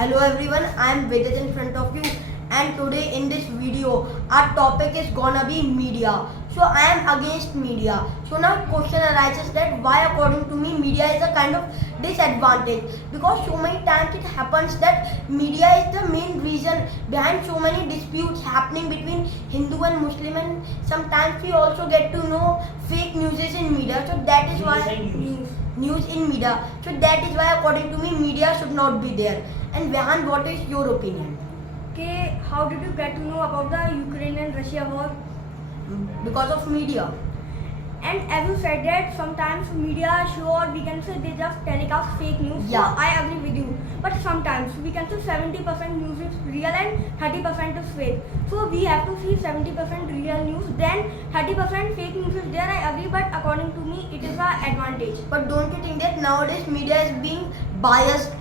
Hello everyone, I am Vedant in front of you, and today in this video our topic is gonna be media. So I am against media. So now question arises that why according to me media is a kind of disadvantage, because so many times it happens that media is the main reason behind so many disputes happening between Hindu and Muslim, and sometimes we also get to know fake news is in media. So that is why news in media. So that is why according to me media should not be there. And Vehan, what is your opinion? Okay, how did you get to know about the Ukraine and Russia war? Because of media. And as you said that sometimes media show, or we can say they just telecast fake news. Yeah. So I agree with you. But sometimes we can say 70% news is real and 30% is fake. So we have to see 70% real news, then 30% fake news is there. I agree, but according to me it is an advantage. But don't you think that nowadays media is being biased?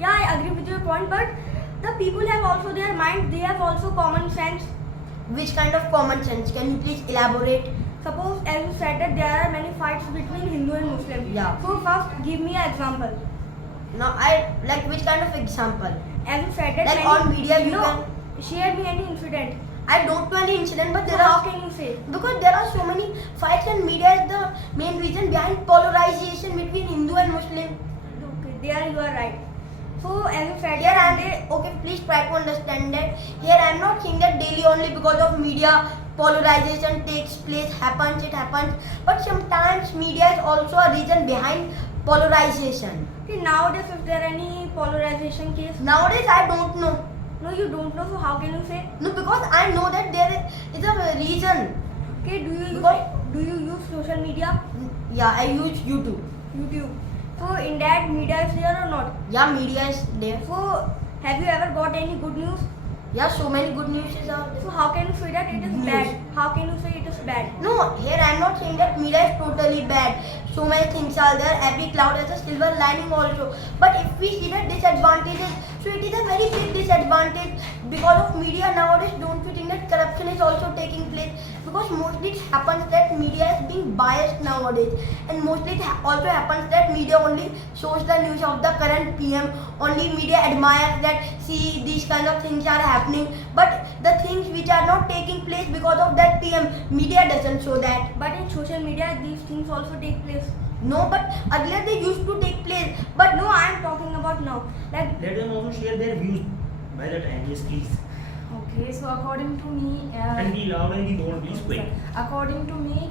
Yeah, I agree with your point, but the people have also their mind, they have also common sense. Which kind of common sense? Can you please elaborate? Suppose as you said that there are many fights between Hindu and Muslim. Yeah. So first give me an example. Now I like which kind of example? As you said that Like many, on media you no, can. share me any incident. I don't know any incident, but So there how are, can you say? because there are so many fights and media is the main reason behind polarization between Hindu and Muslim. Okay, there you are right. So as you said Here I that am, okay, please try to understand that. Here I am not saying that daily only because of media polarization takes place, it happens. But sometimes media is also a reason behind polarization. okay, nowadays is there any polarization case? Nowadays I don't know. No, you don't know, so how can you say? No, because I know that there is a reason. Okay, Because- do you use social media? Yeah, I use YouTube. YouTube. So in that media is there or not? Yeah, media is there. So have you ever got any good news? Yeah, so many good news is out there. So how can you say that it is News. bad? How can you say it is bad? No, here I am not saying that media is totally bad. So many things are there. Every cloud has a silver lining also. But if we see the disadvantages, so it is a very big disadvantage because of media nowadays. Don't you think that corruption is also taking place? Because mostly it happens that media is being biased nowadays, and mostly it also happens that media only shows the news of the current PM. Only media admires that, see, these kind of things are happening, but the things which are not taking place because of that PM, media doesn't show that. But in social media these things also take place. No, but earlier they used to take place. But no, I am talking about now. Like Let them also share their views by the time, yes, please. Okay, so according to me, And be loud and be bold, please, quick. according to me,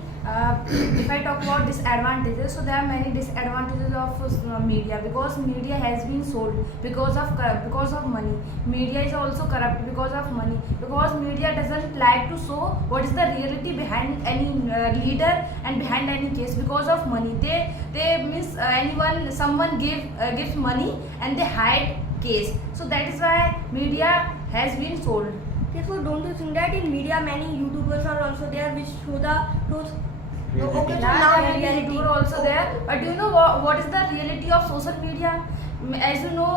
if I talk about disadvantages, so there are many disadvantages of media, because media has been sold because of money. Media is also corrupt because of money, because media doesn't like to show what is the reality behind any leader and behind any case because of money. They miss someone gives money and they hide case. So that is why media has been sold. okay, so don't you think that in media many YouTubers are also there which show the truth? Okay, so Yeah, now there are reality. YouTuber also there. But do you know what is the reality of social media? As you know,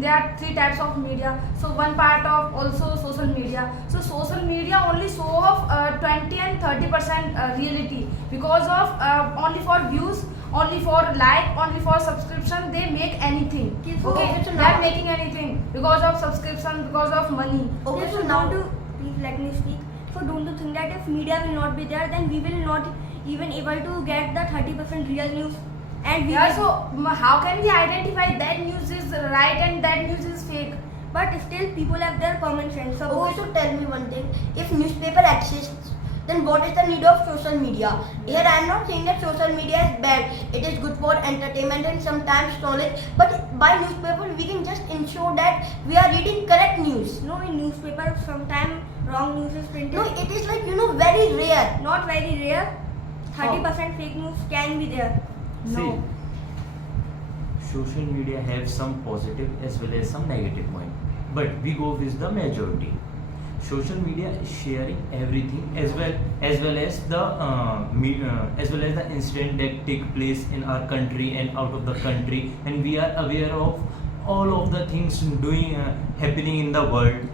there are three types of media. So one part of also social media. So social media only show off 20 and 30% reality, because of only for views, only for like, only for subscription, they make anything. Okay, so they now- are making anything because of subscription, because of money. Okay, so so now don't you please let me speak. So don't you think that if media will not be there, then we will not even able to get the 30% real news? And we Yeah, will- so how can we identify that news is right and that news is fake? but still people have their common sense. Okay, Suppose so tell me one thing. If newspaper exists, then what is the need of social media? Here I am not saying that social media is bad. It is good for entertainment and sometimes knowledge. But by newspaper, we can just ensure that we are reading correct news. no, in newspaper sometimes wrong news is printed. No, it is like, very rare. Not very rare. 30% fake news can be there. No. See, social media have some positive as well as some negative point, but we go with the majority. Social media is sharing everything as well as the incident that take place in our country and out of the country, and we are aware of all of the things happening in the world.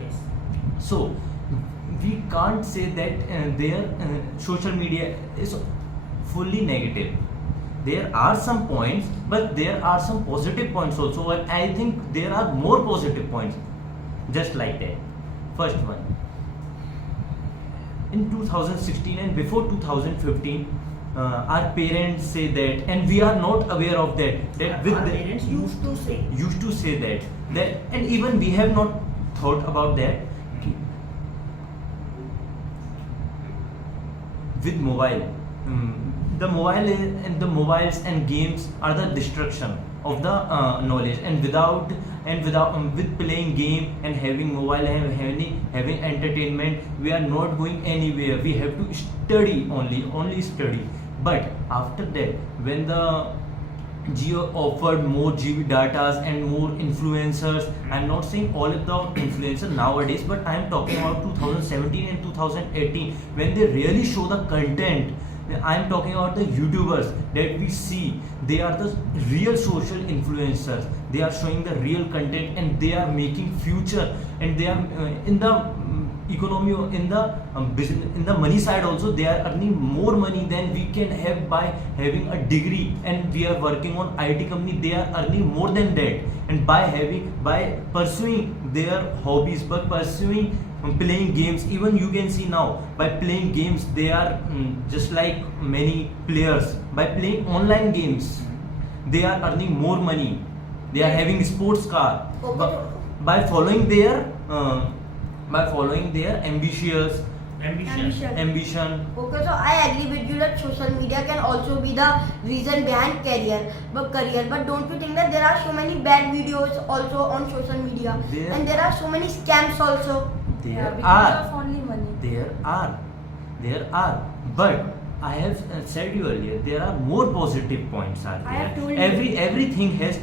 So we can't say that their social media is fully negative. there are some points, but there are some positive points also, and I think there are more positive points. Just like that. First one. In 2016 and before 2015, our parents say that, and we are not aware of that. That with Our the, parents used to say that, and even we have not thought about that. With mobile, the mobile and the mobiles and games are the destruction of the knowledge, and without with playing game and having mobile and having entertainment, we are not going anywhere. We have to study, only study. But after that, when the Jio offered more GB datas and more influencers, I'm not saying all of the influencers nowadays, but I'm talking about 2017 and 2018, when they really show the content. I'm talking about the YouTubers that we see. They are the real social influencers. They are showing the real content, and they are making future, and they are in the economy, in the business, in the money side also. They are earning more money than we can have by having a degree, and we are working on IT company. They are earning more than that, and by pursuing their hobbies, by pursuing playing games. Even you can see now, by playing games, they are just like many players. By playing online games, they are earning more money. They are having sports car. Okay. By following their ambitious ambition. Okay, so I agree with you that social media can also be the reason behind career. But don't you think that there are so many bad videos also on social media, and there are so many scams also? Because of only money. There are. But I have said you earlier, there are more positive points are I have told there. you. Everything has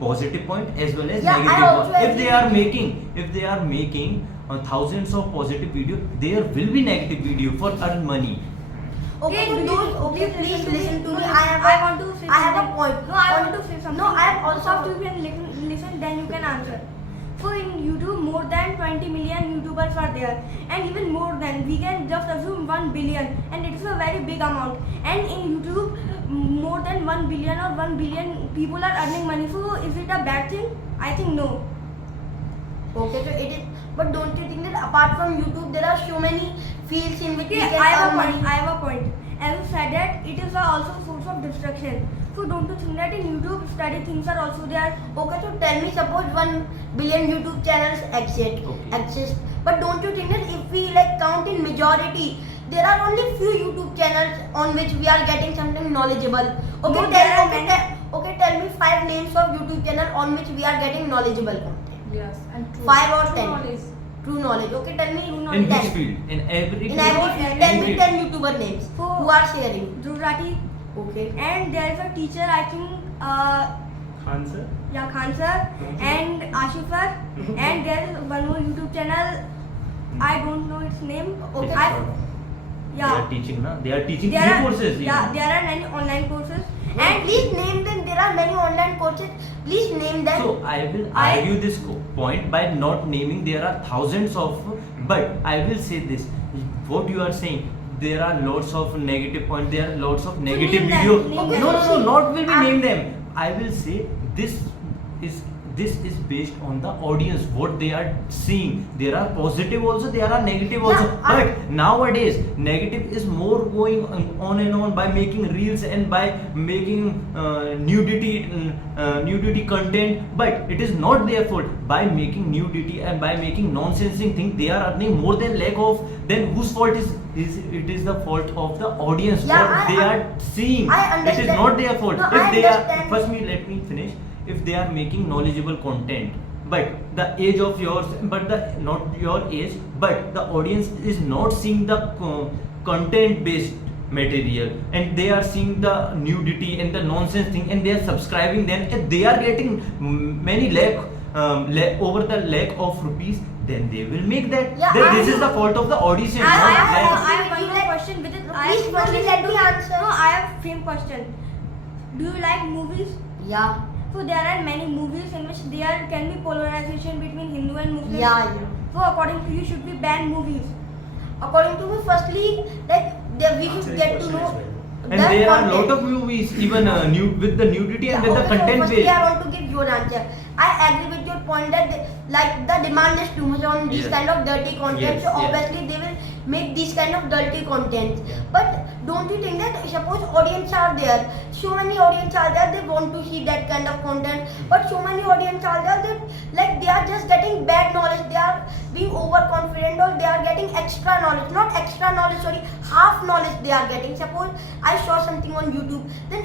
positive point as well as Yeah, I negative also point. If agree they are making thousands of positive video, there will be negative video for earn money. Okay, Hey, please listen to me. No, I want to say I have a something. point. No, I want to say something. No, I have also. First you can listen, then you can answer. So in YouTube, more than 20 million YouTubers are there, and even more than, we can just assume 1 billion, and it is a very big amount. And in YouTube, more than 1 billion or 1 billion people are earning money. So is it a bad thing? I think no. Okay, so it is. But don't you think that apart from YouTube, there are so many fields in which we Okay, can I have earn a point. money? I have a point. As you said that it is also a source of distraction. So don't you think that in YouTube study things are also there? Okay, so tell me, suppose 1 billion YouTube channels exist. But don't you think that if we like count in majority, there are only few YouTube channels on which we are getting something knowledgeable? Okay, No, there are many. tell me 5 names of YouTube channel on which we are getting knowledgeable content. Yes, and true. 5 or True 10. knowledge. True knowledge. Okay, tell me True In knowledge. which 10. field? In every In field. every Every field, tell me field. 10 YouTuber names So- who are sharing. Gujarati, Okay. and there is a teacher, I think, Khan sir. yeah, Khan sir, and Ashif sir, and there is one more YouTube channel. I don't know its name. Okay. They Yeah. are teaching, na? They are teaching There free are, courses. yeah, there are many online courses. And please name them. There are many online courses. Please name them. So I will argue this point by not naming. There are thousands of, but I will say this: what you are saying, there are lots of negative points. There are lots of negative name them, video. name them. No, not will be I'm- name them. I will say this is based on the audience, what they are seeing. There are positive also, there are negative also. Yeah, I- But nowadays, negative is more going on and on by making reels and by making nudity content. But it is not their fault. By making nudity and by making nonsensing thing, they are earning more than lack of. Then whose fault is it? Is the fault of the audience. Yeah, what they are seeing. I It is understand. not their fault. No, If I they are understand. first, let me finish. If they are making knowledgeable content, but the age of yours, but the not your age, but the audience is not seeing the content based material, and they are seeing the nudity and the nonsense thing, and they are subscribing, then if they are getting many over the lakh of rupees, then they will make that. Yeah, Then I this is know. the fault of the audience. I not have them. one more question with it. I Please, have one please let me answer. No, I have same question. Do you like movies? Yeah. So there are many movies in which there can be polarization between Hindu and Muslim. Yeah. So according to you, should we ban movies? According to me, firstly, like we should get to know. And The there are content. lot of movies even with the nudity and with the okay, content so firstly, based. I want to give your answer. I agree with your point that like the demand is too much on these Yes. kind of dirty content. Yes, So yes. obviously they will make these kind of dirty content. Yeah. But don't you think that suppose audience are there, so many audience are there, they want to see that kind of content. But so many audience are there that like they are just getting bad knowledge. They are being overconfident or they are getting extra knowledge. Not extra knowledge, sorry, half knowledge they are getting. Suppose I saw something on YouTube, then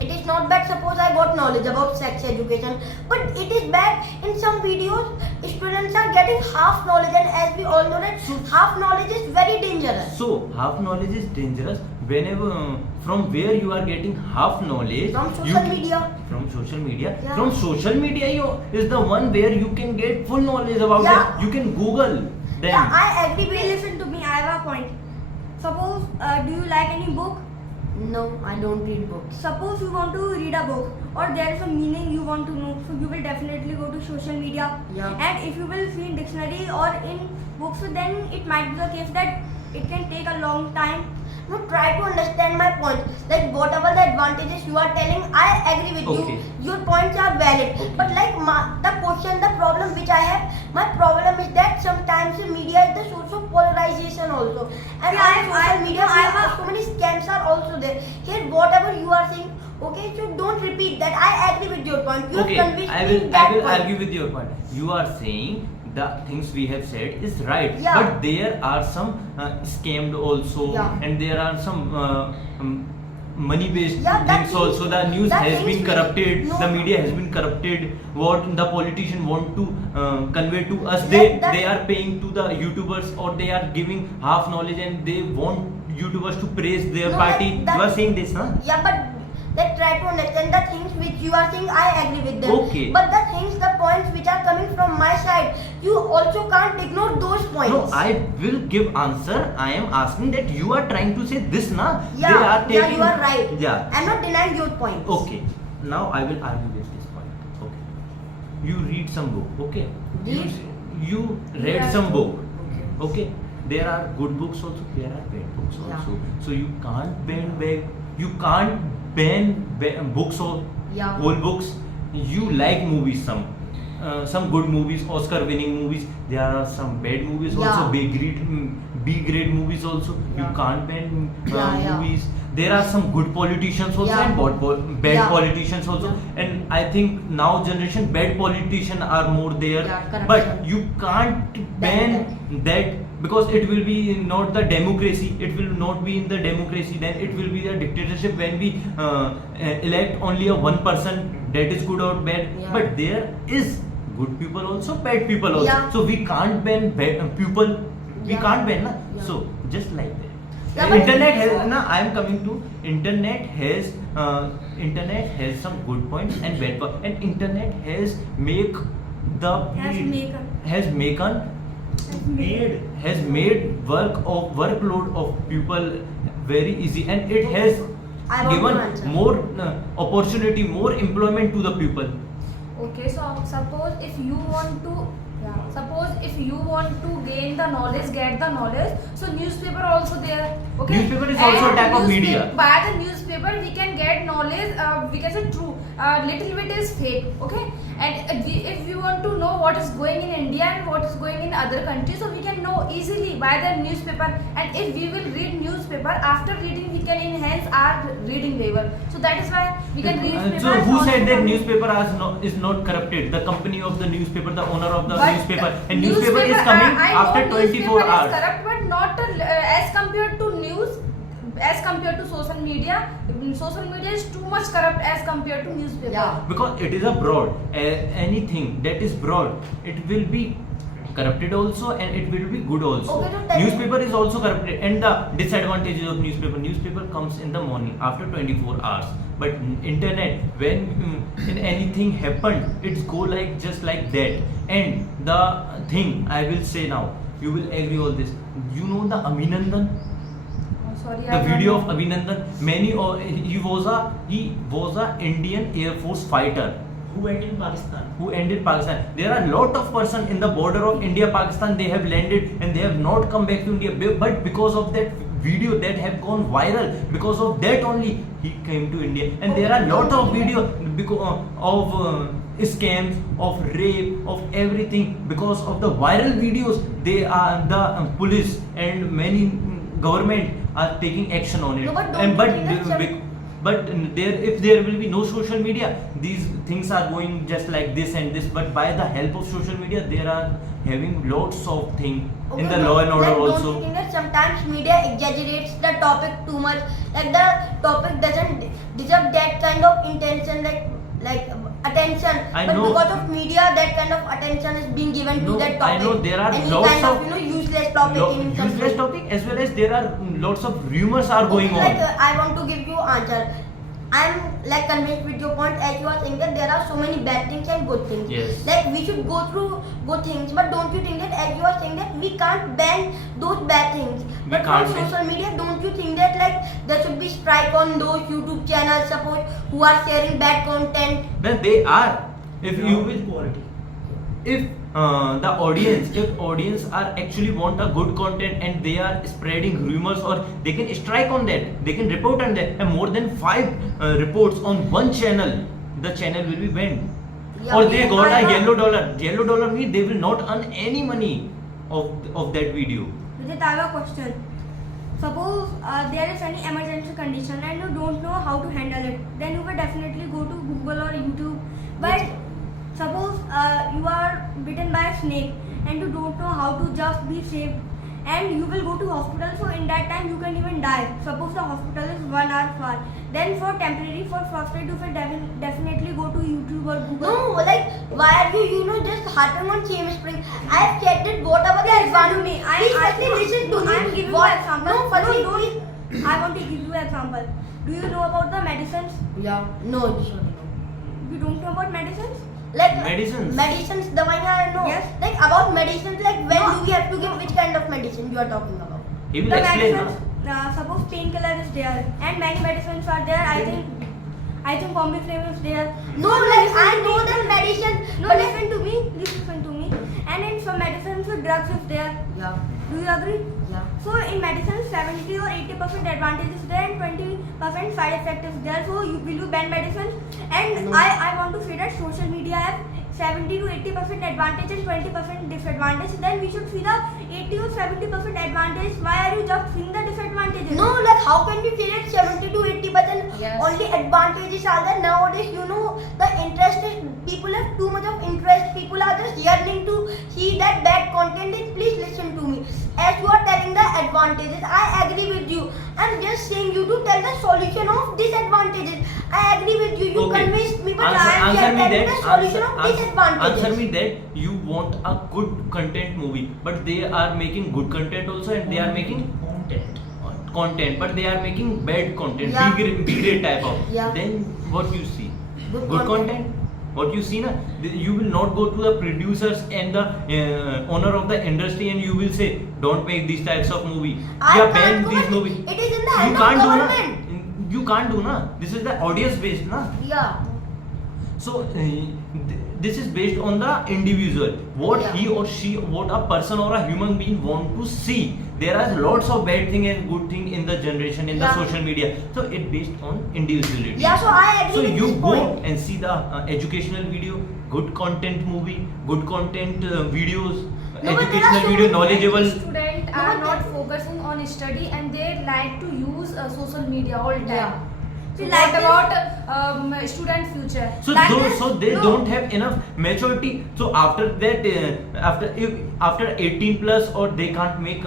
it is not bad. Suppose I got knowledge about sex education, but it is bad in some videos students are getting half knowledge, and as we all know that half knowledge is very dangerous. So half knowledge is dangerous whenever from where you are getting half knowledge From you social can- media. From social media. Yeah. From social media is the one where you can get full knowledge about Yeah. it. You can Google them. Yeah, I agree Wait, with. listen to me. I have a point. Suppose, do you like any book? No, I don't read books. Suppose you want to read a book or there is a meaning you want to know, so you will definitely go to social media. Yeah. And if you will see in dictionary or in books, then it might be the case that it can take a long time. No, try to understand my point. Like whatever the advantages you are telling, I agree with Okay. you. Your points are valid. Okay. But like the question, the problem which I have, my problem is that sometimes the media is the source of polarization also. And Yeah, on social media, I have so many scams are also there. Here, whatever you are saying, okay, so don't repeat that. I agree with your point. You Okay, have convinced I me will in that point. argue with your point. You are saying the things we have said is right, Yeah. but there are some scammed also, Yeah. and there are some money based Yeah, that things things- also. The news that has things been we- corrupted, no. the media has been corrupted. What the politician want to convey to us, That- they are paying to the YouTubers, or they are giving half knowledge and they want YouTubers to praise their No, party. that- You are saying this, huh? Yeah, but they try to understand the things which you are saying. I agree with them. Okay. But the things, the points which are coming from my side, you also can't ignore those points. No, I will give answer. I am asking that you are trying to say this, na? Yeah, They are taking. you are right. Yeah. I'm not denying your points. Okay. Now I will argue with this point. Okay. You read some book. Okay. Read? You read Yeah. some book. Okay. There are good books also. There are bad books Yeah. also. So you can't ban back. You can't ban books or Yeah. old books. You like movies some good movies, Oscar winning movies. There are some bad movies also, Yeah. B grade movies also. You Yeah. can't ban Yeah. movies. There are some good politicians also, Yeah. and bad Yeah. politicians also. Yeah. And I think now generation bad politicians are more there. Yeah, corruption. But you can't ban that, because it will be not the democracy. It will not be in the democracy. Then it will be a dictatorship when we elect only a one person that is good or bad. Yeah. But there is good people also, bad people also. Yeah. So we can't ban bad people. We Yeah. can't ban, na? Yeah. So just like that. Yeah, but Internet it's- has, na, I am coming to internet has some good points and bad points, and internet has make the Has maken. has maken has made workload of people very easy, and it has I want to answer. given more opportunity, more employment to the people. Okay, so suppose if you want to gain the knowledge, get the knowledge, so newspaper also there. Okay, Newspaper is also a type of media. By the newspaper we can get knowledge, we can say true, little bit is fake. Okay, and if we want to know what is going in India and what is going in other countries, so we can know easily by the newspaper. And if we will read newspaper, after reading we can enhance our reading level. So that is why we can read newspaper. So who also said that from- newspaper is not corrupted? The company of the newspaper, the owner of the But newspaper, and newspaper is coming I after know 24 newspaper hours. is correct, but not as compared to news, as compared to social media. Social media is too much corrupt as compared to newspaper. Yeah. Because it is a broad, anything that is broad, it will be corrupted also, and it will be good also. Okay, so tell me- Newspaper is also corrupted, and the disadvantages of newspaper comes in the morning after 24 hours. But internet, when in anything happened, it's go like just like that. And the thing I will say now, you will agree all this. You know the Abhinandan? Oh, sorry, The I don't video know. of Abhinandan, he was a Indian Air Force fighter Who went in Pakistan? who ended Pakistan. There are lot of person in the border of India Pakistan, they have landed and they have not come back to India, but because of that video that have gone viral. Because of that only he came to India. And there are lot of video because of scams, of rape, of everything. Because of the viral videos, they are the police and many government are taking action on it. No, but don't And you think that's but there, if there will be no social media, these things are going just like this and this. But by the help of social media, there are having lots of things in the law and order like, also. Don't you think that sometimes media exaggerates the topic too much? Like the topic doesn't deserve that kind of intention, like attention. I but know. because of media, that kind of attention is being given to No, that I topic. know there are Any lots kind of useless topic in some useless way. topic, as well as there are lots of rumors are going Okay, like, on. I want to give you answer. I'm like convinced with your point, as you are saying that there are so many bad things and good things. Yes. Like we should go through good things, but don't you think that, as you are saying that, we can't ban those bad things? We But can't from ban. social media, don't you think that like there should be strike on those YouTube channels, suppose, who are sharing bad content? Then they are. If you will, quality. if the audience are actually want a good content and they are spreading rumors, or they can strike on that, they can report on that, and more than 5 reports on one channel, the channel will be banned. Yeah, Or they we- got I a know- yellow dollar. Yellow dollar means they will not earn any money of that video. Vijay, I have a question. Suppose there is any emergency condition and you don't know how to handle it, then you will definitely go to Google or YouTube. But Yes. suppose you are bitten by a snake and you don't know how to just be saved, and you will go to hospital, so in that time you can even die. Suppose the hospital is 1 hour far, then for temporary, for first aid, you will definitely go to YouTube or Google. No, like why are you just harping on same spring? I have checked it. Whatever the Listen to advantage. me. Please firstly listen to me. I'm giving you What- an example. No, firstly, No, please. don't. I want to give you an example. Do you know about the medicines? Yeah. No, sorry. You don't know about medicines? Like Medicines. medicines, dawaiyan I know. Yes. Like about medicines, like when No. do we have to give which kind of medicine you are talking about? He will The explain. medicines. Suppose painkiller is there, and many medicines are there. I think Combiflam is there. No, like I know that medicine. No, but listen to me. Please listen to me. And in some medicines, drugs is there. Yeah. Do you agree? Yeah. So in medicine, 70 or 80% advantage is there and 20% side effect is there. So will you ban medicine? And No. I want to say that social media has 70 to 80% advantage and 20% disadvantage. Then we should see the 80 or 70% advantage. Why are you just seeing the disadvantages? No, like how can we say that 70 to 80% Yes. only advantages are there nowadays? The interest is, people have too much of interest. People are just yearning to see that bad content. Please listen to me. As you are telling the advantages, I agree with you. I'm just saying you to tell the solution of disadvantages. I agree with you. You Okay. convinced me, but Answer- I am answer here me telling that. the solution of Answer disadvantages. me that you want a good content movie, but they are making good content also, and they are making content, but they are making bad content, Yeah. B-grade type of. Yeah. Then what you see? Good Good content. content. What you see, na? You will not go to the producers and the owner of the industry and you will say, don't make these types of movie. I Yeah, can't ban do these it. movie. It is in the You hand of can't do, na? government. You can't do, na? This is the audience based, na? Yeah. So this is based on the individual, what Yeah. he or she, what a person or a human being want to see. There are lots of bad thing and good thing in the generation, in the Yeah. social media. So it based on individuality. Yeah, so I agree So with you this go point. and see the educational video, good content movie, good content videos, No, but there are educational so video, many knowledgeable. Students No, are but not that- focusing on study and they like to use social media all time. Yeah. So See, what like about student future? So Like those, this? so they No. don't have enough maturity. So after that, after 18 plus, or they can't make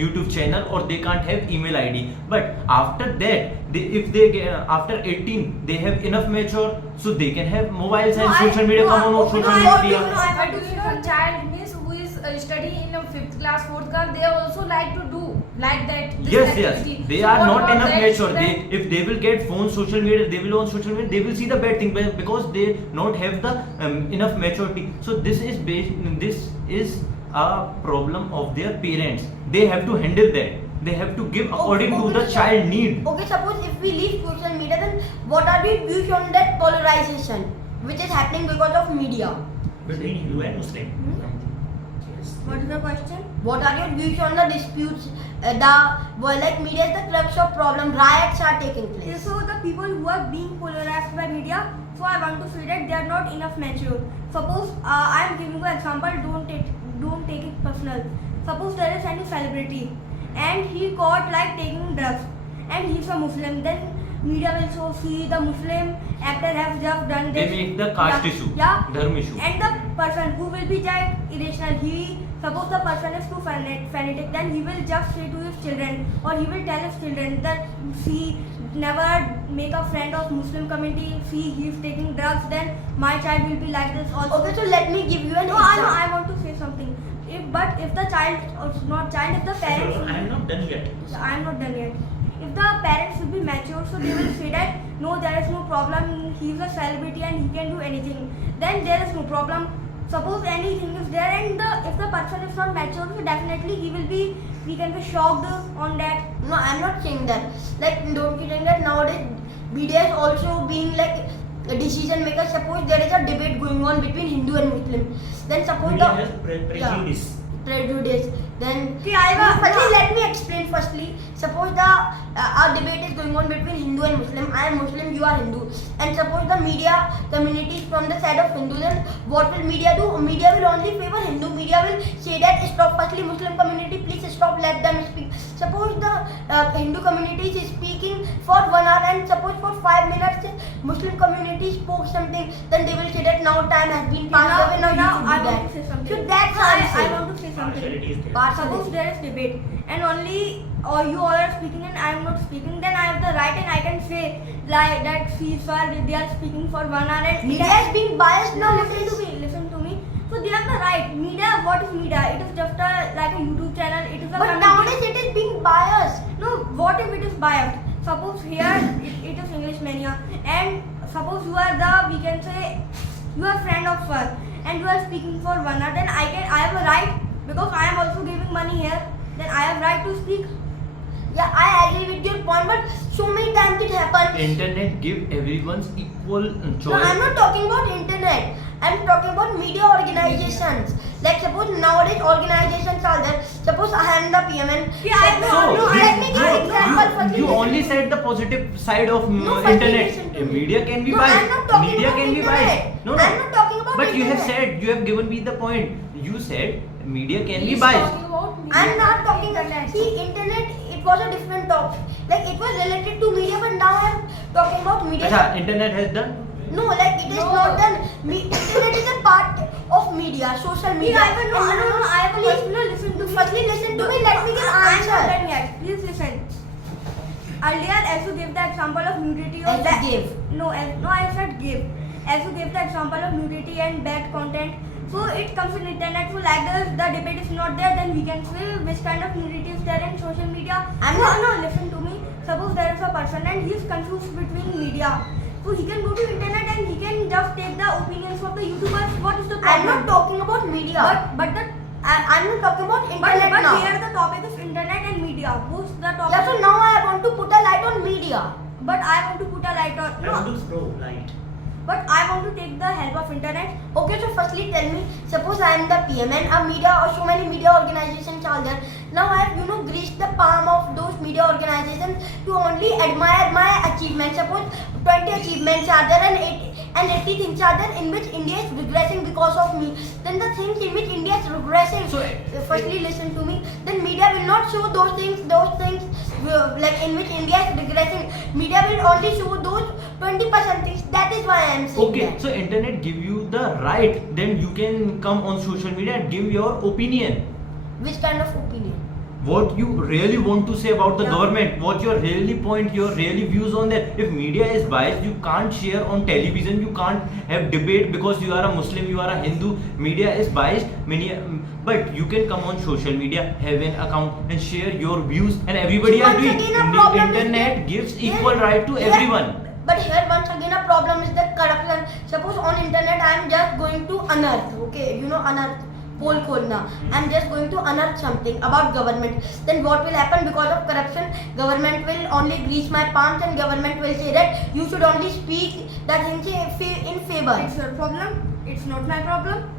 YouTube channel, or they can't have email ID. But after that, if they get, after 18, they have enough mature, so they can have mobiles and social media. Come on, social media. But do you know a child means who is studying in a 5th class, 4th class, they also like to do like that. this Yes, activity. they So are what not about enough that mature. student? If they will get phone, social media, they will on social media, they will see the bad thing, because they not have the enough maturity. So this is a problem of their parents. They have to handle that. They have to give according to the child need. Okay, suppose if we leave social media, then what are the views on that polarization which is happening because of media? Between you and Muslim. What is the question? What are your views on the disputes? Like media is the crux of problem. Riots are taking Okay, place. so the people who are being polarized by media, so I want to say that they are not enough mature. Suppose I am giving you an example. Don't take it personal. Suppose there is any celebrity and he caught like taking drugs and he's a Muslim. Then media will so see the Muslim actor has just done They this. make the caste issue, Yeah. dharma issue. And the person who will be just irrational, suppose the person is too fanatic, then he will just say to his children or he will tell his children that see, never make a friend of Muslim community, see he is taking drugs, then my child will be like this also. Okay, so let me give you an No, example. I want to say something. If the child, or not child, if the parents... So, I am not done yet. I am not done yet. If the parents will be mature, so they will say that no, there is no problem, he is a celebrity and he can do anything, then there is no problem. Suppose anything is there and if the person is not mature, so definitely we can be shocked on that. No, I'm not saying that. Like, don't you think that nowadays media is also being like a decision maker? Suppose there is a debate going on between Hindu and Muslim. Then suppose Media the has prejudice. prejudice. Then Okay, firstly, let me explain. Firstly, suppose our debate is going on between Hindu and Muslim. I am Muslim, you are Hindu, and suppose the media community is from the side of Hindu. Then what will media do? Media will only favor Hindu. Media will say that stop. Firstly, Muslim community, please stop. Let them speak. Suppose the Hindu community is speaking for 1 hour, and suppose for 5 minutes Muslim community spoke something. Then they will say that now time has been passed away. Now you I should do want that. to say something. So that's how I'm I saying. want to say something. Partiality is there. Suppose there is debate and only you all are speaking and I am not speaking, then I have the right and I can say like that see sir, they are speaking for 1 hour and Media is being biased now. listen to me. So they have the right. Media, what is media? It is just like a YouTube channel. It is a But nowadays it is being biased. no, what if it is biased? Suppose here it is English mania and suppose you are we can say you are friend of us and you are speaking for 1 hour, then I have a right because I am also giving money here, then I have right to speak. Yeah, I agree with your point, but so many times it happens. Internet give everyone's equal choice. No, I'm not talking about internet. I'm talking about media organizations. Like suppose nowadays organizations are there. Suppose I am the PM and let me give an example. Firstly, you listen only to me. said the positive side of No, firstly internet. listen to me. Media can be No, biased. I'm not talking Media about can be internet. biased. No, I'm not talking about But you have internet. said, you have given me the point. You said media can be He's biased. talking about media. I'm not talking about internet. It was a different topic. Like it was related to media, but now I'm talking about media. Acha, internet has done. No, like it is No. not done. Internet is a part of media, social media. I have I a please question. No, listen to me. Firstly, listen to me. Let me give I am not answer. done yet. Please listen. Earlier, as you gave the example of nudity or As you gave. No, I said give. As you gave the example of nudity and bad content, so it comes in internet. So like the debate is not there, then we can say which kind of nudity is there in social media. No, listen to me. Suppose there is a person and he is confused between media. So he can go to internet and he can just take the opinions of the YouTubers. What is the problem? I'm not talking about media. But I'm not talking about internet but now. here the topic is internet and media. Who's the topic? Yeah, so now I want to put a light on media. But I want to put a light on. I want to throw light. But I want to take the help of internet. Okay, so firstly tell me, suppose I am the PM and a media or so many media organizations are there. Now I have, greased the palm of those media organizations to only admire my achievements. Suppose 20 achievements are there and 80 things are there in which India is regressing because of me. Then the things in which India is regressing. So, firstly listen to me. Then media will not show those things like in which India is regressing. Media will only show those 20% things. That is why I am saying Okay, that. so internet give you the right. Then you can come on social media and give your opinion. Which kind of opinion? What you really want to say about the Yeah. government, what your really point, your really views on that. If media is biased, you can't share on television, you can't have debate because you are a Muslim, you are a Hindu. Media is biased, but you can come on social media, have an account and share your views, and everybody So are once doing. again a problem is Internet that- gives Yeah, equal right to yeah, everyone. But here once again a problem is the corruption. Suppose on internet I am just going to unearth, unearth, poll kholna. I am just going to unearth something about government. Then what will happen because of corruption? Government will only grease my palms and government will say that you should only speak that in favor. It's your problem. It's not my problem.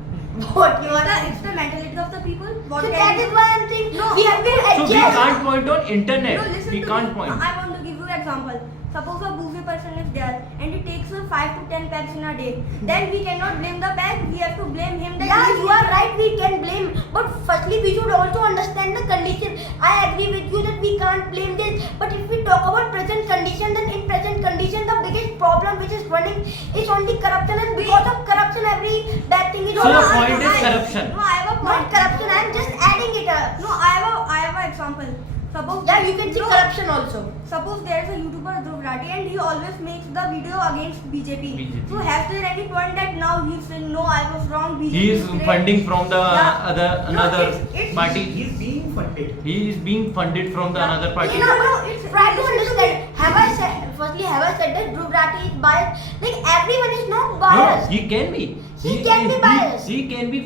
What you are? It's the mentality of the people. What So can that you is do? why I'm saying No, we have to So we adjust. can't point on No, internet. listen We to can't me. point. I want to give you an example. Suppose a boozy person is there and he takes 5 to 10 packs in a day. Then we cannot blame the pack. We have to blame him. That Yeah, he is you are right. We can blame, but firstly we should also understand the condition. I agree with you that we can't blame this. But if we talk about present condition, then in present condition, the biggest problem which is running is only corruption, and because of corruption, every bad thing is. So your also point is organized. corruption. No, I have a Not point. corruption. I am just adding it up. No, I have an example. Suppose Yeah, you can see No, corruption also. Suppose there is a YouTuber Dhruv Rathi and he always makes the video against BJP. BJP. So has there any point that now he's saying no, I was wrong. BJP He is great. funding from the Yeah. another it's- party. He's being funded. He is being funded from the Yeah. another party. You know, no, it's- try to understand. Have I said? Firstly, have I said that Dhruv Rathi is biased? Like everyone is not No, biased. he can be. He can be biased. He can be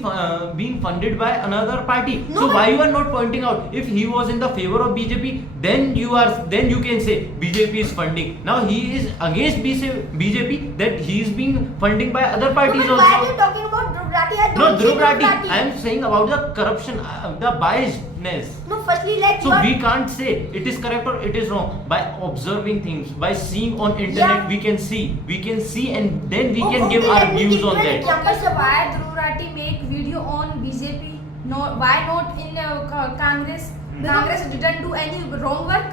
being funded by another party. No, So but- why you are not pointing out? If he was in the favor of BJP, then you can say BJP is funding. Now he is against BJP, that he is being funding by other No, parties but why are you also. talking about Dhruv Rathi? I No, don't see Dhruv Rathi. I am saying about the corruption, the biasness. No, firstly, like So you are- we can't say it is correct or it is wrong. By observing things, by seeing on internet, Yeah. we can see, and then we Oh, can okay, give let our me views give you on an that. example. Okay, so why Dhruv Rathi make video on BJP? No, why not in Congress? Congress didn't do any wrong work.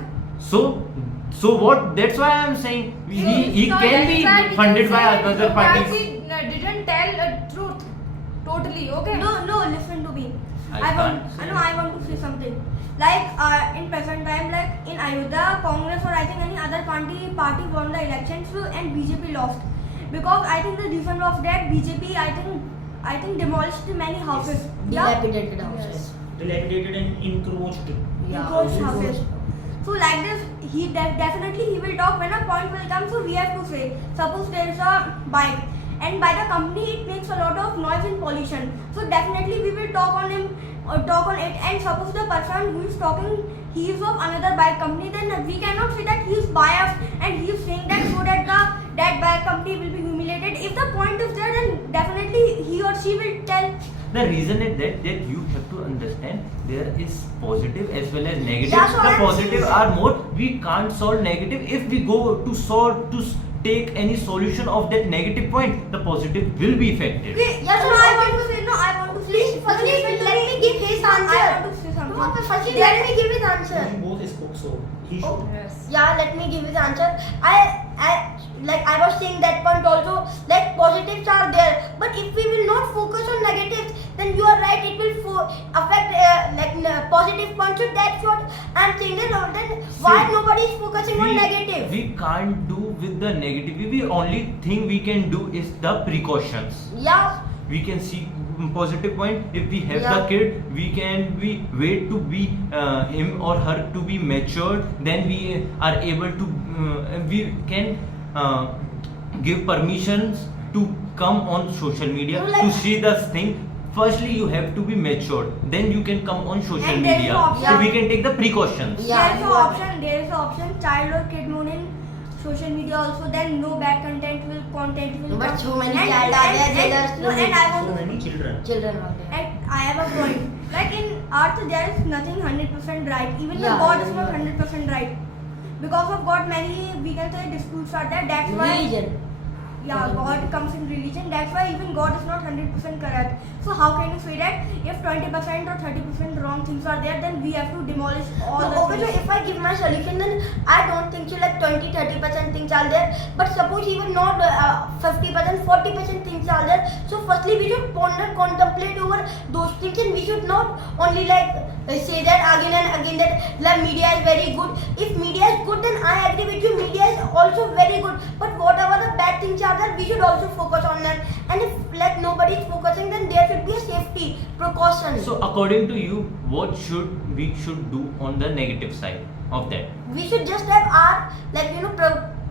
So what? That's why I am saying he So can that's be why we funded can by say another Dhruv party. Rathi didn't tell truth totally. Okay. No, listen to me. I can't say. I want to say something. Like in present time, like in Ayodhya, Congress or I think any other party won the elections and BJP lost. Because I think the reason of that BJP I think demolished many houses. dilapidated houses. Yes. Dilapidated and encroached. Encroached houses. So like this, he definitely he will talk when a point will come. So we have to say, suppose there is a bike, and by the company it makes a lot of noise and pollution. So definitely we will talk on him or talk on it. And suppose the person who is talking, he is of another bike company, then we cannot say that he is biased and he is saying that so that that bike company will be humiliated. If the point is there, then definitely he or she will tell. The reason is that you have to understand there is positive as well as negative. Yeah, so The I am positive saying- are more. We can't solve negative. If we go to take any solution of that negative point, the positive will be effective. Yeah, so I want to say no. I want to say. Please, firstly, let me give his answer. I want to say something. No, but firstly, let me give his answer. You both spoke, so he should. Yes. Yeah, let me give his answer. I was saying that point also. Like positives are there, but if we will not focus on negatives, then you are right. It will affect positive points. So that's what I'm saying. Then why See, nobody is focusing on negative? We can't do with the negativity. The only thing we can do is the precautions. Yeah. We can see positive point. If we have Yeah. the kid, we can wait to be him or her to be matured. Then we are able to we can give permissions to come on social media No, like- to see this thing. Firstly, you have to be matured. Then you can come on social And there is media. no option. So we can take the precautions. Yeah, There is you an are option. There is an option. Child or kid mode in social media also. Then no bad content will But come. so many And- child are there, and- there and- are no, and I So want to many children. children out there. and I have a point. Like in earth, there is nothing 100% right. Even the Yeah, God is yeah, not yeah. 100% right. Because of God, many we can say disputes are there. That's why. Religion. Yeah, God comes in religion. That's why even God is not 100% correct. So how can you say that if 20% or 30% wrong things are there, then we have to demolish all No, the okay, so things? if I give my solution, then I don't think so like 20-30% things are there. But suppose even not 50%, 40% things are there. So firstly, we should ponder, contemplate over those things, and we should not only say that again and again that like media is very good. If media is good, then I agree with you. Media is also very good. But whatever the bad things are there, we should also focus on them. And if like nobody is focusing, then there should be a safety precaution. So according to you, what should we do on the negative side of that? We should just have our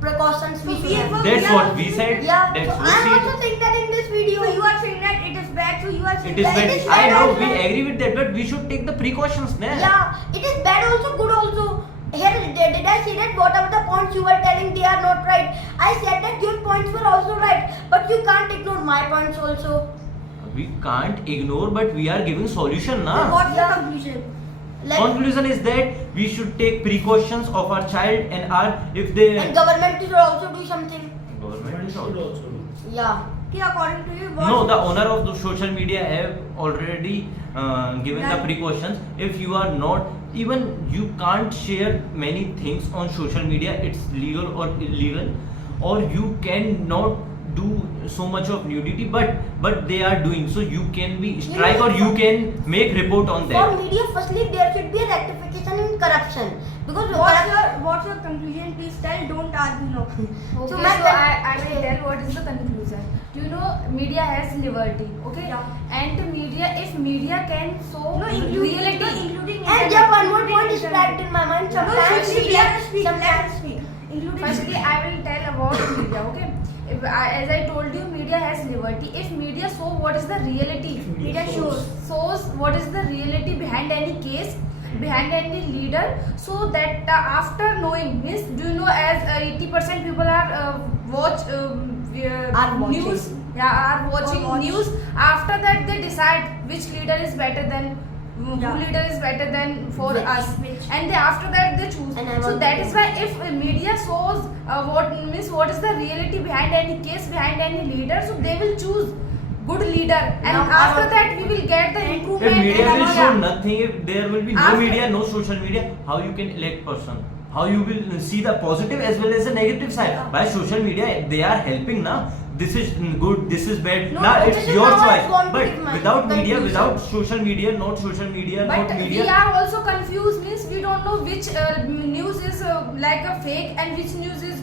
precautions. So We we should have have. a- That's Yeah, what we said. Yeah, That's so what I'm we also saying that in this video. So you are saying that it is bad. So you are saying It is that bad. it is I bad know as we well. agree with that, but we should take the precautions now. Yeah, it is bad also, good also. Here, did I say that whatever the points you were telling, they are not right? I said that your points were also right, but you can't ignore my points also. We can't ignore, but we are giving solution, So na. what's the Yeah. conclusion? Like, Conclusion is that we should take precautions of our child and our if they and government should also do something. government is should also. also do. Yeah. Okay, according to you, what? No, the owner of the social media have already given the That- precautions. If you are not, even you can't share many things on social media. It's legal or illegal, or you cannot do so much of nudity. But they are doing so. You can be strike or you can make report on For that. media, firstly, there should be a rectification in corruption. Because What's your conclusion? Please tell. Don't argue now. Okay, So, so, ma'am, I will tell what is the conclusion. You know, media has liberty, okay? Yeah. And media, if media can show No, including reality, including. and yeah, one more point is right in my mind. No, Sometimes speak, media, let us speak. Let sometimes us speak. Including. firstly, I will tell about media, okay? As I told you, media has liberty. If media show what is the reality, Media shows what is the reality behind any case, behind any leader, so that after knowing, means do you know, as 80% people are watch Are watching. news, are watching Or watch. news. After that, they decide which leader is better than. Who Yeah. leader is better than for Which- us, which. and they, after that they choose. And I So want that to is know. why if media shows what means what is the reality behind any case, behind any leader, so they will choose good leader, and Now, I after want- that we will get the If improvement. media in will our- show nothing, if there will be no After- media, no social media, how you can elect person? How you will see the positive as well as the negative side? By social media, they are helping now. This is good, this is bad. No, Now this it's is your how I choice. want to But give my without media, conclusion. without social media, not social media, But not we media. are also confused, means we don't know which news is like a fake and which news is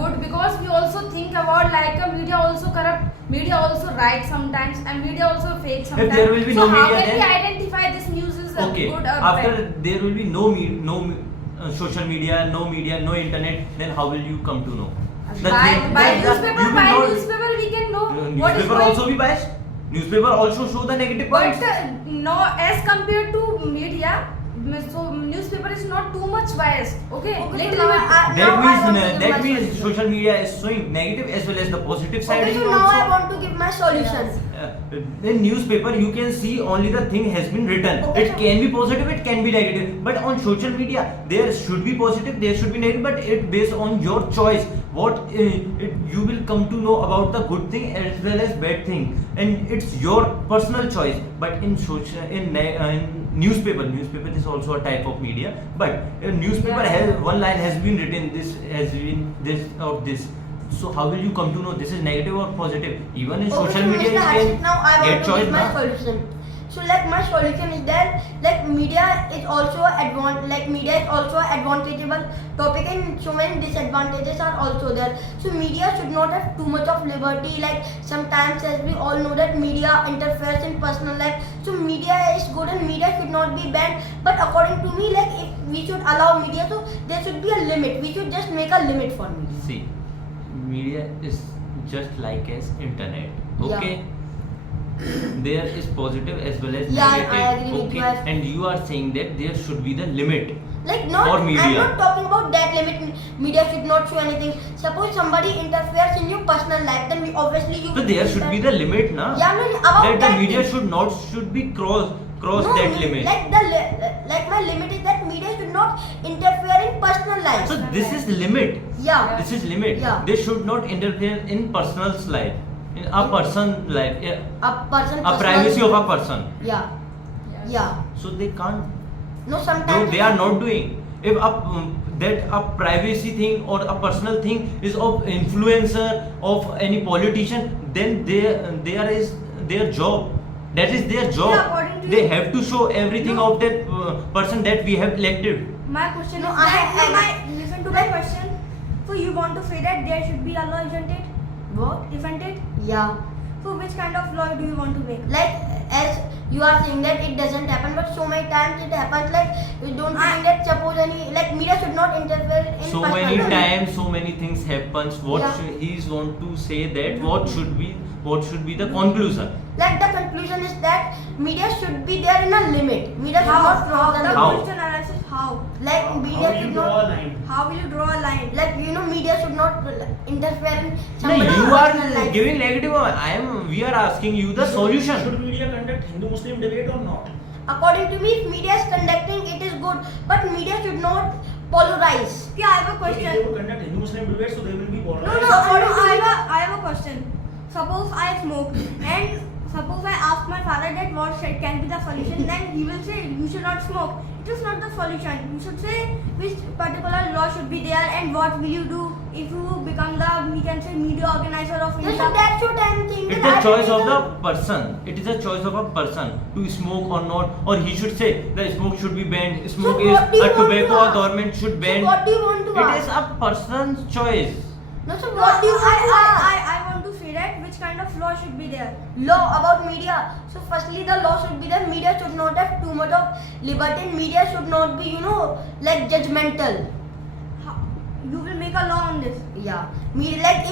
good, because we also think about like a media also corrupt, media also right sometimes, and media also fake sometimes. there will be so no how media, can we then- identify this news is Okay. good or After bad? there will be no social media, no internet. Then how will you come to know? The By thing- by that- newspaper, you will by not- newspaper we can know what is Newspaper going. also be biased. Newspaper also show the negative points. But no, as compared to media, so newspaper is not too much biased. Okay, Okay, little so now bit. I- That now I want to means give my that means solution. social media is showing negative as well as the positive side. Okay, is so now I also. want to give my solution. In newspaper you can see only the thing has been written. Okay, It sir. can be positive, it can be negative. But on social media there should be positive, there should be negative. But it based on your choice. What you will come to know about the good thing as well as bad thing, and it's your personal choice. But in social in newspaper is also a type of media. But newspaper Yeah. has one line has been written, this has been this or this. So how will you come to know this is negative or positive? Even in Okay, social so media Mr. you Harshit, now I can want get to choice give my na. solution. So like my solution is that like media is also media is also advantageable topic, and so many disadvantages are also there. So media should not have too much of liberty. Like sometimes, as we all know, that media interferes in personal life. So media is good and media should not be banned. But according to me, like if we should allow media, so there should be a limit. We should just make a limit for media. See, media is just like as internet. Yeah. Okay. There is positive as well as Yeah, I negative. agree with okay. you. And you are saying that there should be the limit. Like not, For media. I'm not talking about that limit. Media should not show anything. Suppose somebody interferes in your personal life, then obviously you. So there should be the limit, na? Yeah, no, about that the that media thing. should be cross No, that limit. Like my limit is that media should not interfere in personal life. So this is limit. Yeah. This is limit. Yeah. They should not interfere in person's life, in a person's life, A person. a privacy of a person. Yeah. Yes. Yeah. So they can't. No, No, sometimes. they are not doing. If that a privacy thing or a personal thing is of influencer of any politician, then there is their job. That is their job. Yeah, according to They you. have to show everything No. of that person that we have elected. My question No, is I- that I- listen to my question. So you want to say that there should be a law, isn't it? What? Isn't it? Yeah. So which kind of law do you want to make? Like as you are saying that it doesn't happen, but so many times it happens. Like you don't I- think that suppose any like media should not interfere in So personal many life. times, so many things happens. What Yeah. he is want to say that what should be the conclusion? Like the conclusion is that media should be there in a limit. Media should How? not How? cross the The limit. How? question arises how? How? Like media How do you should draw not. a line? How will you draw a line? Like media should not interfere in No, somebody's you personal are life. giving negative. We are asking you the Should solution. media conduct Hindu-Muslim debate or not? According to me, if media is conducting, it is good, but media should not polarize. Yeah, I have a If they question. would conduct Hindu-Muslim debate, so they will be No, polarized. I have a question. Suppose I smoke and suppose I ask my father that what can be the solution, then he will say you should not smoke. It is not the solution. You should say which particular law should be there and what will you do if you become the, we can say, media organizer of Yes, India. so that's what I'm thinking. It's a choice of the person. It is a choice of a person to smoke or not, or he should say the smoke should be banned. Smoke is what do you a want to tobacco. Or ask? government should So ban. what do you want to It ask? is a person's choice. No, so No, what do you want to ask? I want to say that which kind of law should be there. Law about media. So firstly, the law should be that media should not have too much of liberty. Media should not be, like judgmental. How, you will make a law on this. Yeah, media, like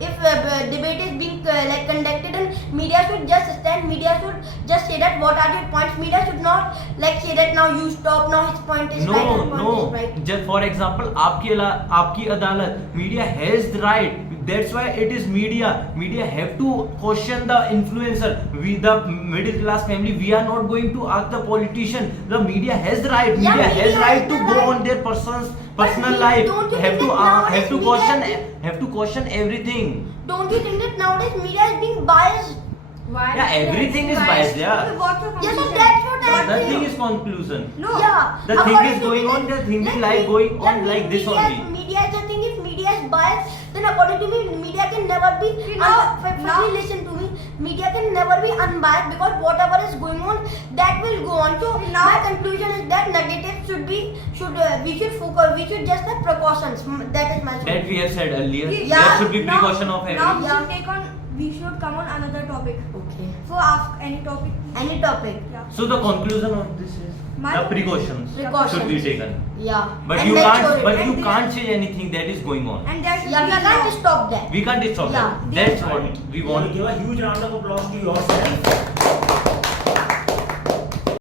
if debate is being like conducted, and media should just stand. Media should just say that what are your points. Media should not like say that now you stop. Now his point is right. His point No. is right. Just for example, आपकी अदालत, media has the right. That's why it is media. Media have to question the influencer. We, the middle class family, we are not going to ask the politician. The media has the right. Yeah, Media has media right has to the go right. on their personal But life. don't you Have think to that nowadays have to media question have to question everything. Don't you think that nowadays media is being biased? Why? Yeah, everything is biased. Yeah. Okay, what's your Yes, so conclusion? that's what I The think. thing is conclusion. No. Yeah. The thing according is to going me, on, the thing is like going on like this media, only. Media is the thing. If media is biased, then according to me, media can never be. See, now- Firstly, listen to me. Media can never be unbiased because whatever is going on, that will go on. So See, now- my conclusion is that negative we should focus. We should just have precautions. That is my That solution. we have said earlier. Yeah, There should be now- precaution of Now everything. we Yeah. should take on. We should come on another topic. Okay. So ask any topic. Any topic. Yeah. So the conclusion of this is My- the precautions Precautions. should be taken. Yeah. But And you maturity. can't. But you And can't change anything that is going on. And there should Yeah, be we a can't law. stop that. We can't stop Yeah. that. That's what we want. Give a huge round of applause to yourself.